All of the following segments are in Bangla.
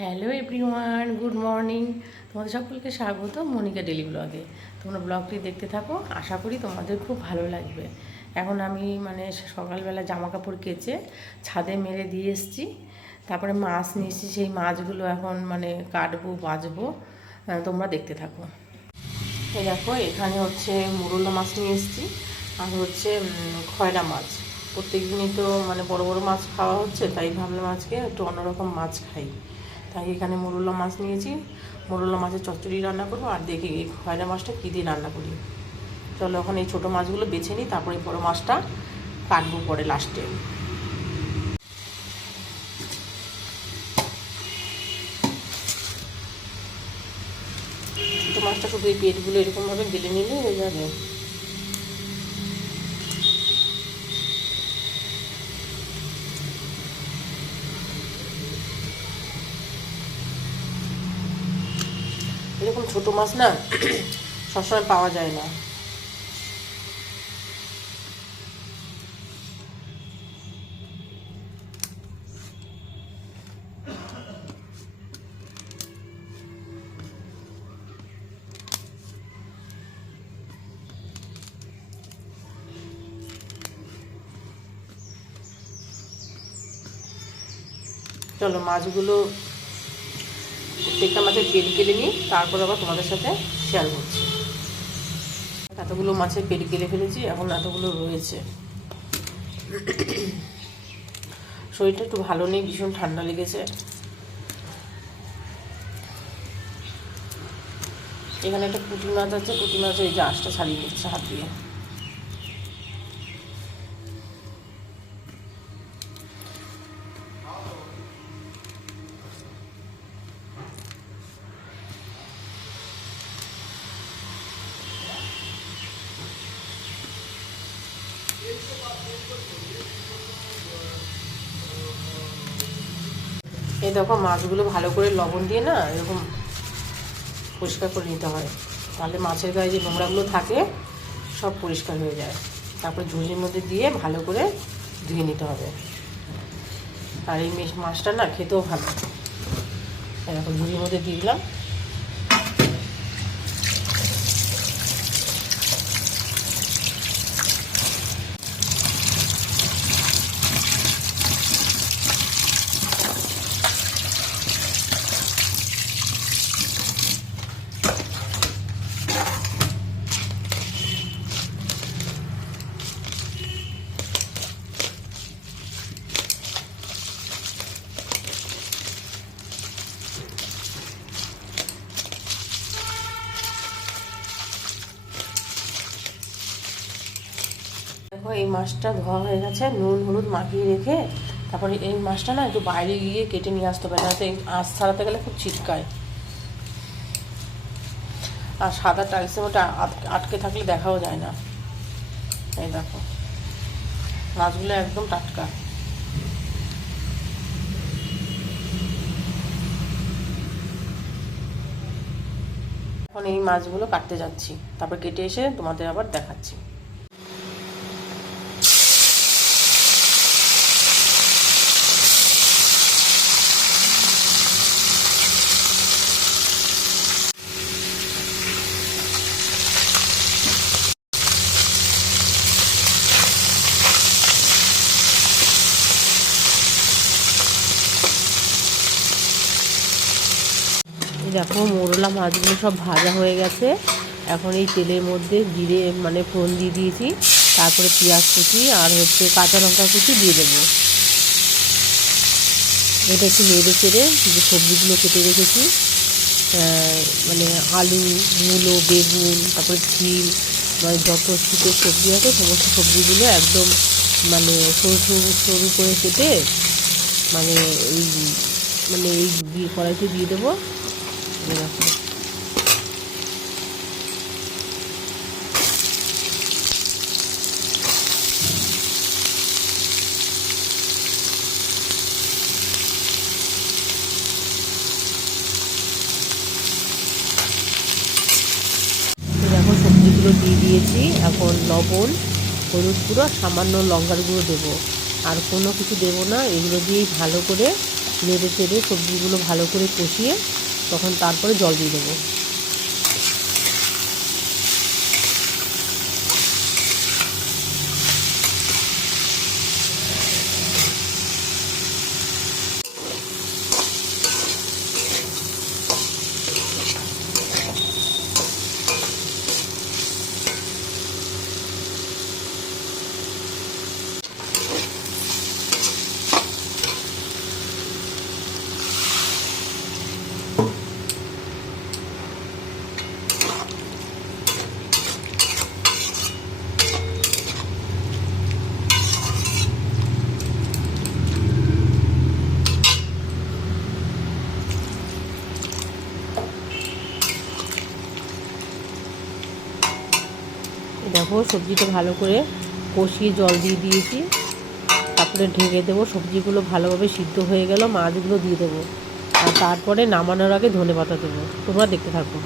Hello everyone, good morning. তোমাদের সকলকে স্বাগত মনিকা ডেলি ব্লগে। তোমরা ব্লগটি দেখতে থাকো, আশা করি তোমাদের খুব ভালো লাগবে। এখন আমি মানে সকালবেলা জামা কাপড় কেচে ছাদে মেরে দিয়ে এসেছি। তারপরে মাছ নিয়েছি সেই মাছগুলো এখন মানে কাটবো বাজবো তোমরা দেখতে থাকো। এই দেখো, এখানে হচ্ছে মুরলা মাছ নিয়ে এসেছি আর হচ্ছে খয়রা মাছ। প্রত্যেক দিনই তো মানে বড় বড় মাছ খাওয়া হচ্ছে, তাই ভাবলাম আজকে একটু অন্যরকম মাছ খাই। তাই এখানে মোরলা মাছ নিয়েছি। মোরলা মাছের চচ্চড়ি রান্না করব আর দেখি এই খয়রা মাছটা কী দিয়ে রান্না করি। চলো এখন এই ছোটো মাছগুলো বেছে নিই, তারপরে বড়ো মাছটা কাটবো পরে লাস্টে। ছোটো মাছটা শুধু এই পেটগুলো এরকমভাবে গেলে নিলে হয়ে যাবে। এরকম ছোট মাছ না সবসময় পাওয়া যায় না। চলো মাছগুলো প্রত্যেকটা মাছের পেট কেটে নিই তারপর আবার তোমাদের সাথে শেয়ার করছি। এতগুলো মাছের পেট কেটে ফেলেছি, এখন এতগুলো রয়েছে। শরীরটা একটু ভালো নেই, ভীষণ ঠান্ডা লেগেছে। এখানে একটা পুঁটি মাছ আছে, পুঁটি মাছের এই যে আঁশটা ছাড়িয়ে নিচ্ছে হাত দিয়ে। এই দেখো, মাছগুলো ভালো করে লবণ দিয়ে না এরকম পরিষ্কার করে নিতে হয়। তাহলে মাছের গায়ে যে নোংরাগুলো থাকে, সব পরিষ্কার হয়ে যায়। তারপর ঝুড়ির মধ্যে দিয়ে ভালো করে ধুয়ে নিতে হবে। আর এই মাছটা না খেতেও ভালো। এরকম ঝুড়ির মধ্যে দিয়ে দিলাম। এই মাছটা ধোয়া হয়ে গেছে, নুন, হলুদ মাখিয়ে রেখে তারপরে এই মাছটা না একটু বাইরে গিয়ে কেটে নিয়ে আসতে হবে যাতে আঁশ ছাড়াতে গেলে খুব ছিটকায় আর সাদা টাইলসের ওটা আট- আটকে থাকলে দেখাও যায় না। এই দেখো, মাছগুলো একদম টাটকা। এখন এই মাছগুলো কাটতে যাচ্ছি, তারপর কেটে এসে তোমাদের আবার দেখাচ্ছি। দেখো মোরলা মাছগুলো সব ভাজা হয়ে গেছে। এখন এই তেলের মধ্যে জিরে মানে ফোড়ন দিয়ে দিয়েছি। তারপরে পেঁয়াজ কুচি আর হচ্ছে কাঁচা লঙ্কা কুচি দিয়ে দেবো। এটা একটু নেড়ে চেড়ে যে সবজিগুলো কেটে রেখেছি। মানে আলু, মূলো, বেগুন, তারপরে ঝিল মানে যত শীতের সবজি আছে সমস্ত সবজিগুলো একদম মানে সরু সরু সরু করে কেটে মানে এই মানে এই দিয়ে কড়াইতে দিয়ে দেবো। সবজিগুলো দিয়ে দিয়েছি, এখন লবণ, হলুদ গুঁড়ো, সামান্য লঙ্কার গুঁড়ো দেবো। আর কোনো কিছু দেবো না, এগুলো দিয়েই ভালো করে নেড়ে চেড়ে সবজিগুলো ভালো করে কষিয়ে তখন তারপরে জল দিয়ে দেবো। দেখো সবজিটা ভালো করে কষিয়ে জল দিয়ে দিয়েছি। তারপরে ঢেকে দেবো, সবজিগুলো ভালোভাবে সিদ্ধ হয়ে গেল, মাছগুলো দিয়ে দেবো। আর তারপরে নামানোর আগে ধনে পাতা দেবো। তোমরা দেখতে থাকো।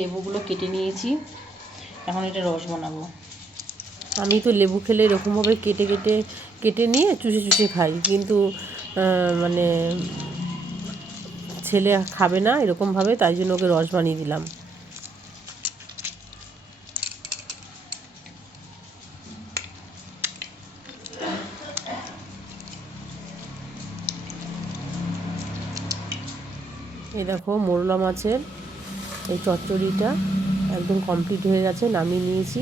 লেবুগুলো কেটে নিয়েছি। এখন এটা রস বানাবো। আমি তো লেবু খেলে এরকমভাবে কেটে কেটে কেটে নিয়ে চুষে চুষে খাই, কিন্তু মানে ছেলে খাবে না এরকমভাবে, তাই জন্য ওকে রস বানিয়ে দিলাম। এই দেখো মোরলা মাছের এই চচ্চড়িটা একদম কমপ্লিট হয়ে গেছে, নামিয়ে নিয়েছি।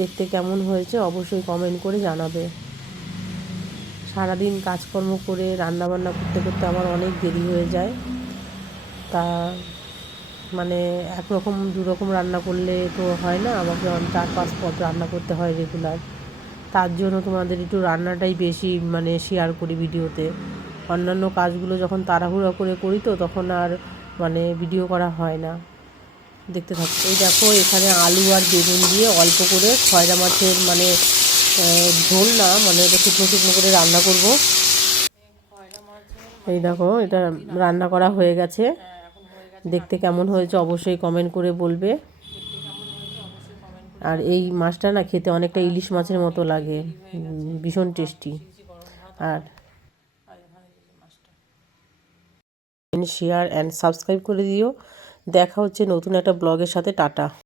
দেখতে কেমন হয়েছে অবশ্যই কমেন্ট করে জানাবে। সারাদিন কাজকর্ম করে, রান্নাবান্না করতে করতে আমার অনেক দেরি হয়ে যায়। তা মানে একরকম, দুরকম রান্না করলে তো হয় না, আমাকে চার পাঁচ পদ রান্না করতে হয় রেগুলার তার জন্য তোমাদের একটু রান্নাটাই বেশি মানে শেয়ার করি ভিডিওতে। অন্যান্য কাজগুলো যখন তাড়াহুড়া করে করি তো, তখন আর মানে ভিডিও করা হয় না। দেখতে থাকো। এই দেখো, এখানে আলু আর বেগুন দিয়ে অল্প করে খয়রা মাছের মানে ঝোল না মানে এটা শুকনো শুকনো করে রান্না করব। এই দেখো, এটা রান্না করা হয়ে গেছে। দেখতে কেমন হয়েছে অবশ্যই কমেন্ট করে বলবে। আর এই মাছটা না খেতে অনেকটা ইলিশ মাছের মতো লাগে। ভীষণ টেস্টি আর শেয়ার অ্যান্ড সাবস্ক্রাইব করে দিও। দেখা হচ্ছে নতুন একটা ব্লগের সাথে। টাটা।